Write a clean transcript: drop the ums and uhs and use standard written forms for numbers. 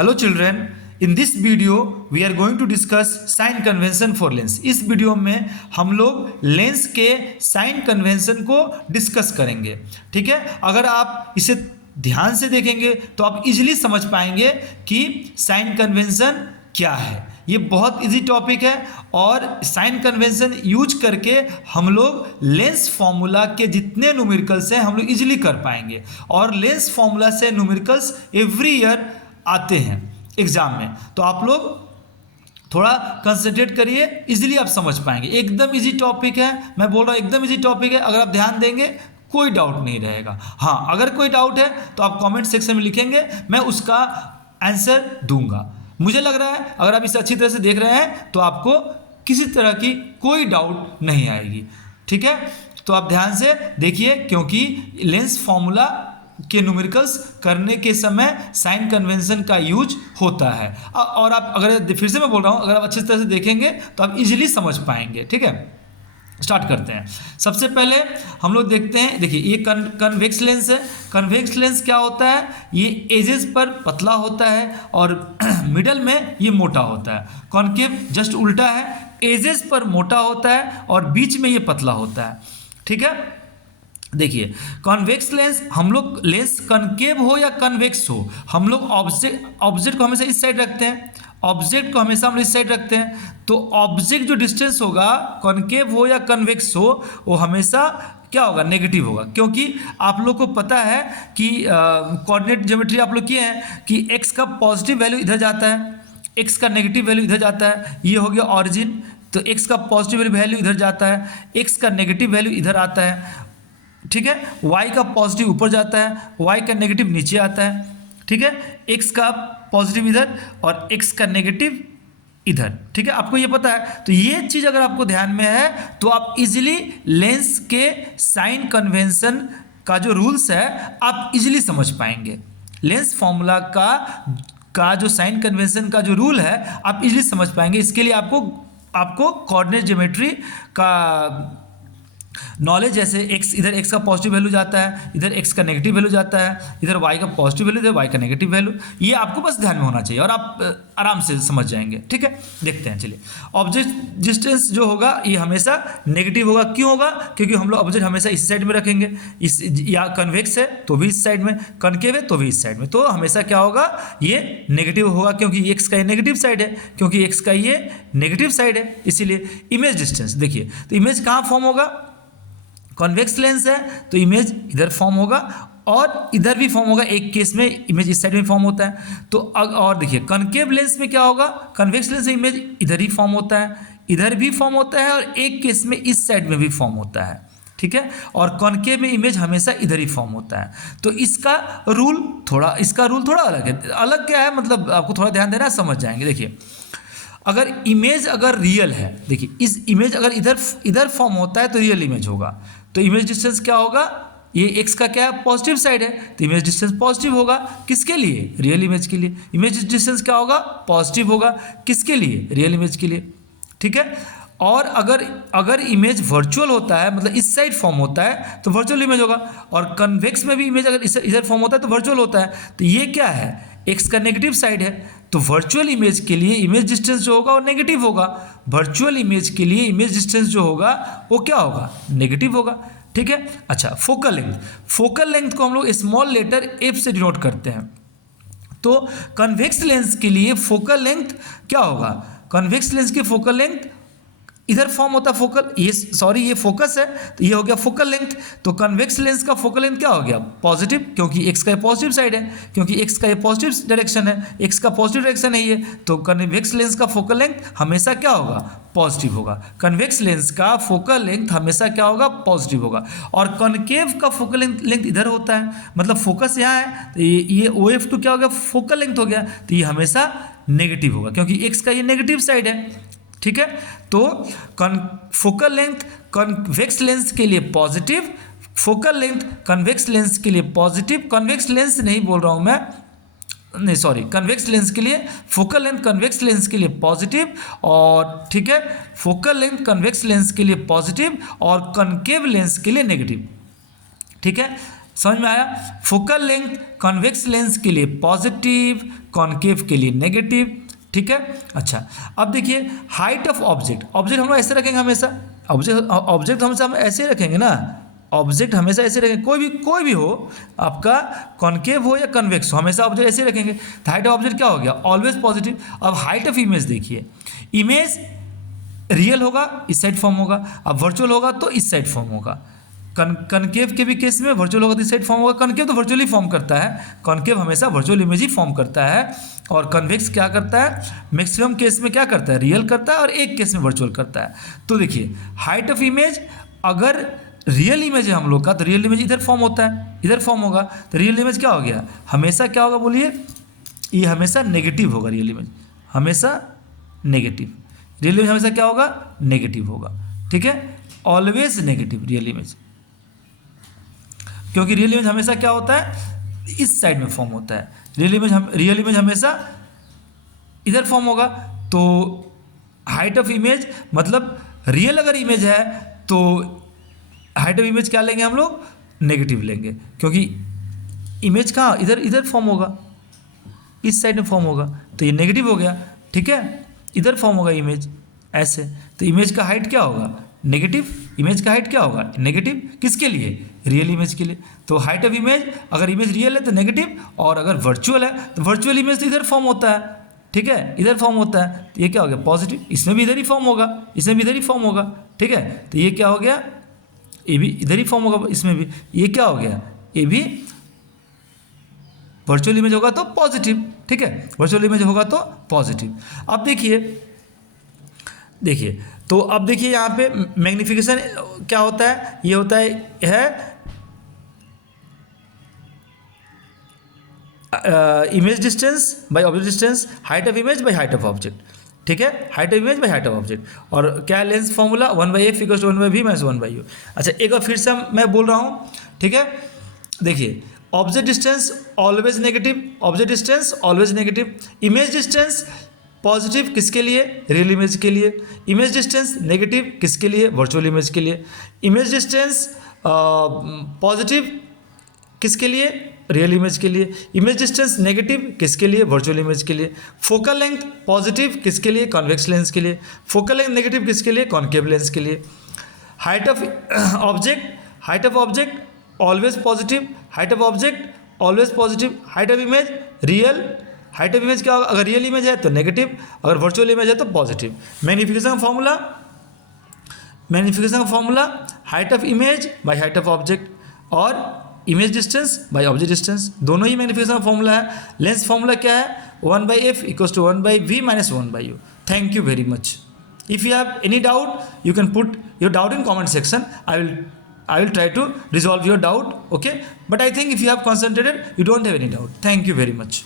Hello children, in this video we are going to discuss sign convention for lens. इस video में हम लोग lens के sign convention को डिस्कस करेंगे। ठीक है, अगर आप इसे ध्यान से देखेंगे तो आप इजीली समझ पाएंगे कि साइन कन्वेंशन क्या है। ये बहुत इजी टॉपिक है और साइन कन्वेंशन यूज करके हम लोग लेंस फॉर्मूला के जितने न्यूमेरिकल्स हैं हम लोग इजीली कर पाएंगे। और लेंस फॉर्मूला से न्यूमेरिकल्स एवरी ईयर आते हैं एग्जाम में, तो आप लोग थोड़ा कंसंट्रेट करिए, इजीली आप समझ पाएंगे। एकदम इजी टॉपिक है, मैं बोल रहा हूँ एकदम इजी टॉपिक है। अगर आप ध्यान देंगे कोई डाउट नहीं रहेगा। हाँ, अगर कोई डाउट है तो आप कमेंट सेक्शन में लिखेंगे, मैं उसका आंसर दूंगा। मुझे लग रहा है अगर आप इसे अच्छी तरह से देख रहे हैं तो आपको किसी तरह की कोई डाउट नहीं आएगी। ठीक है, तो आप ध्यान से देखिए, क्योंकि लेंस फॉर्मूला के न्यूमेरिकल्स करने के समय साइन कन्वेंशन का यूज होता है। और आप अगर फिर से मैं बोल रहा हूँ, अगर आप अच्छी तरह से देखेंगे तो आप इजीली समझ पाएंगे। ठीक है, स्टार्ट करते हैं। सबसे पहले हम लोग देखते हैं, देखिए ये कन्वेक्स लेंस है। कन्वेक्स लेंस क्या होता है? ये एजेस पर पतला होता है और मिडल में ये मोटा होता है। कॉन्केव जस्ट उल्टा है, एजेस पर मोटा होता है और बीच में ये पतला होता है। ठीक है, देखिए कॉन्वेक्स लेंस, हम लोग लेंस कनकेव हो या कन्वेक्स हो, हम लोग ऑब्जेक्ट को हमेशा इस साइड रखते हैं। ऑब्जेक्ट को हमेशा हम इस साइड रखते हैं, तो ऑब्जेक्ट जो डिस्टेंस होगा, कॉन्केव हो या कन्वेक्स हो, वो हमेशा क्या होगा? नेगेटिव होगा। क्योंकि आप लोग को पता है कि कोऑर्डिनेट ज्योमेट्री आप लोग किए हैं कि एक्स का पॉजिटिव वैल्यू इधर जाता है, एक्स का नेगेटिव वैल्यू इधर जाता है। ये हो गया ऑरिजिन, तो एक्स का पॉजिटिव वैल्यू इधर जाता है, एक्स का नेगेटिव वैल्यू इधर आता है। ठीक है, y का पॉजिटिव ऊपर जाता है, y का नेगेटिव नीचे आता है। ठीक है, x का पॉजिटिव इधर और x का नेगेटिव इधर। ठीक है, आपको ये पता है। तो ये चीज़ अगर आपको ध्यान में है तो आप इजीली लेंस के साइन कन्वेंशन का जो रूल्स है आप इजीली समझ पाएंगे। लेंस फॉर्मूला का जो साइन कन्वेंशन का जो रूल है आप इजीली समझ पाएंगे। इसके लिए आपको कोऑर्डिनेट ज्योमेट्री का नॉलेज, जैसे x, इधर x का पॉजिटिव वैल्यू जाता है, इधर x का नेगेटिव वैल्यू जाता है, इधर y का पॉजिटिव वैल्यू, इधर y का नेगेटिव वैल्यू, ये आपको बस ध्यान में होना चाहिए और आप आराम से समझ जाएंगे। ठीक है, देखते हैं, चलिए। ऑब्जेक्ट डिस्टेंस जो होगा ये हमेशा नेगेटिव होगा। क्यों होगा? क्योंकि हम लोग ऑब्जेक्ट हमेशा इस साइड में रखेंगे। इस या कन्वेक्स है तो भी इस साइड में, कनकेव है तो भी इस साइड में, तो हमेशा क्या होगा? ये नेगेटिव होगा, क्योंकि एक्स का ये नेगेटिव साइड है, क्योंकि एक्स का ये नेगेटिव साइड है। इसीलिए इमेज डिस्टेंस, देखिए तो इमेज कहाँ फॉर्म होगा? कॉन्वेक्स लेंस है तो इमेज इधर फॉर्म होगा और इधर भी फॉर्म होगा। एक केस में इमेज इस साइड में फॉर्म होता है। तो और देखिए कनकेव लेंस में क्या होगा? कन्वेक्स लेंस में इमेज इधर ही फॉर्म होता है, इधर भी फॉर्म होता है और एक केस में इस साइड में भी फॉर्म होता है। ठीक है, और कॉन्केव में इमेज हमेशा इधर ही फॉर्म होता है। तो इसका रूल थोड़ा अलग है। अलग क्या है मतलब आपको थोड़ा ध्यान देना, समझ जाएंगे। देखिए अगर इमेज अगर रियल है, देखिए इस इमेज अगर इधर फॉर्म होता है तो रियल इमेज होगा। तो इमेज डिस्टेंस क्या होगा? ये x का क्या है? पॉजिटिव साइड है, तो इमेज डिस्टेंस पॉजिटिव होगा। किसके लिए? रियल इमेज के लिए। इमेज डिस्टेंस क्या होगा? पॉजिटिव होगा। किसके लिए? रियल इमेज के लिए। ठीक है, और अगर इमेज वर्चुअल होता है, मतलब इस साइड फॉर्म होता है तो वर्चुअल इमेज होगा। और कन्वेक्स में भी इमेज अगर इधर फॉर्म होता है तो वर्चुअल होता है। तो ये क्या है? एक्स का नेगेटिव साइड है, तो वर्चुअल इमेज के लिए इमेज डिस्टेंस जो होगा वो नेगेटिव होगा। वर्चुअल इमेज के लिए इमेज डिस्टेंस जो होगा वो क्या होगा? नेगेटिव होगा। ठीक है, अच्छा फोकल लेंथ को हम लोग स्मॉल लेटर एफ से डिनोट करते हैं। तो कन्वेक्स लेंस के लिए फोकल लेंथ क्या होगा? कन्वेक्स लेंस की फोकल लेंथ इधर फॉर्म होता है फोकल, ये फोकस है तो ये हो गया फोकल लेंथ। तो कन्वेक्स लेंस का फोकल लेंथ क्या हो गया? पॉजिटिव, क्योंकि एक्स का ये पॉजिटिव साइड है, क्योंकि एक्स का ये पॉजिटिव डायरेक्शन है, एक्स का पॉजिटिव डायरेक्शन है ये, तो कन्वेक्स लेंस का फोकल लेंथ हमेशा क्या होगा? पॉजिटिव होगा। कन्वेक्स लेंस का फोकल लेंथ हमेशा क्या होगा? पॉजिटिव होगा। और कॉन्केव का फोकल लेंथ इधर होता है, मतलब फोकस यहाँ है तो ये OF2 क्या हो गया? फोकल लेंथ हो गया, तो ये हमेशा नेगेटिव होगा, क्योंकि एक्स का ये नेगेटिव साइड है। ठीक है, तो फोकल लेंथ कन्वेक्स लेंस के लिए positive, focal length convex lens के लिए पॉजिटिव, कन्वेक्स लेंस नहीं बोल रहा हूँ मैं, नहीं सॉरी, कन्वेक्स लेंस के लिए फोकल लेंथ कन्वेक्स लेंस के लिए पॉजिटिव, और ठीक है फोकल लेंथ कन्वेक्स लेंस के लिए पॉजिटिव और कनकेव लेंस के लिए नेगेटिव। ठीक है, समझ में आया। फोकल लेंथ कॉन्वेक्स लेंस के लिए पॉजिटिव, कॉन्केव के लिए नेगेटिव, ठीक है। अच्छा, अब देखिए हाइट ऑफ ऑब्जेक्ट, ऑब्जेक्ट हम लोग ऐसे रखेंगे हमेशा, ऑब्जेक्ट हमेशा हम ऐसे रखेंगे ना, ऑब्जेक्ट हमेशा ऐसे रखेंगे, कोई भी हो आपका, कॉन्केव हो या कन्वेक्स हो, हमेशा ऑब्जेक्ट ऐसे रखेंगे। तो हाइट ऑफ ऑब्जेक्ट क्या हो गया, ऑलवेज पॉजिटिव। अब हाइट ऑफ इमेज देखिए, इमेज रियल होगा इस साइड फॉर्म होगा, अब वर्चुअल होगा तो इस साइड फॉर्म होगा। कनकेव के भी केस में वर्चुअल होगा तो इस साइड फॉर्म होगा, कनकेव तो वर्चुअली फॉर्म करता है, कॉन्केव हमेशा वर्चुअल इमेज ही फॉर्म करता है, और कन्वेक्स क्या करता है, मैक्सिमम केस में क्या करता है, रियल करता है, और एक केस में वर्चुअल करता है। तो देखिए हाइट ऑफ इमेज, अगर रियल इमेज है हम लोग का, तो रियल इमेज इधर फॉर्म होता है, इधर फॉर्म होगा, तो रियल इमेज क्या हो गया, हमेशा क्या होगा बोलिए, ये हमेशा नेगेटिव होगा, रियल इमेज हमेशा नेगेटिव, रियल इमेज हमेशा क्या होगा, नेगेटिव होगा, ठीक है, ऑलवेज नेगेटिव रियल इमेज, क्योंकि रियल इमेज हमेशा क्या होता है, इस साइड में फॉर्म होता है, रियल इमेज हमेशा इधर फॉर्म होगा। तो हाइट ऑफ इमेज मतलब रियल अगर इमेज है तो हाइट ऑफ इमेज क्या लेंगे हम लोग, नेगेटिव लेंगे, क्योंकि इमेज कहाँ, इधर फॉर्म होगा, इस साइड में फॉर्म होगा, तो ये नेगेटिव हो गया, ठीक है, इधर फॉर्म होगा इमेज ऐसे, तो इमेज का हाइट क्या होगा, नेगेटिव, इमेज का हाइट क्या होगा, नेगेटिव, किसके लिए, रियल इमेज के लिए। तो हाइट ऑफ इमेज, अगर इमेज रियल है तो नेगेटिव, और अगर वर्चुअल है तो वर्चुअल इमेज तो इधर फॉर्म होता है, ठीक है, इधर फॉर्म होता है, तो ये क्या हो गया, पॉजिटिव, इसमें भी इधर ही फॉर्म होगा, इसमें भी इधर ही फॉर्म होगा, ठीक है, तो ये क्या हो गया, ये भी इधर ही फॉर्म होगा, इसमें भी, ये क्या हो गया, ये भी वर्चुअल इमेज होगा तो पॉजिटिव, ठीक है, वर्चुअल इमेज होगा तो पॉजिटिव। अब देखिए तो अब देखिए यहाँ पे मैग्निफिकेशन क्या होता है, ये होता है image distance by object distance, height of image by height of object, ठीक है, height of image by height of object, और क्या lens formula 1/f = 1/v - 1/u। अच्छा, एक बार फिर से मैं बोल रहा हूँ, ठीक है, देखिए object distance always negative, object distance always negative, image distance positive किसके लिए, रियल इमेज के लिए, इमेज डिस्टेंस नेगेटिव किसके लिए, वर्चुअल इमेज के लिए, इमेज डिस्टेंस पॉजिटिव किसके लिए, रियल इमेज के लिए, इमेज डिस्टेंस नेगेटिव किसके लिए, वर्चुअल इमेज के लिए, फोकल लेंथ पॉजिटिव किसके लिए, कॉन्वेक्स लेंस के लिए, फोकल लेंथ नेगेटिव किसके लिए, कॉन्केव लेंस के लिए, height of object always positive, height of object always positive, height of image real, height of image क्या होगा, अगर रियल इमेज है तो नेगेटिव, अगर वर्चुअल इमेज है तो पॉजिटिव। मैग्निफिकेशन का formula height of image by height of object, और image distance by object distance, दोनों ही मैग्निफिकेशन का फॉर्मूला है। लेंस फॉर्मूला क्या है, 1/f = 1/v - 1/u। Thank you very much. If you have any doubt, you can put your doubt in comment section. I will try to resolve your doubt, okay? But I think if you have concentrated, you don't have any doubt. Thank you very much.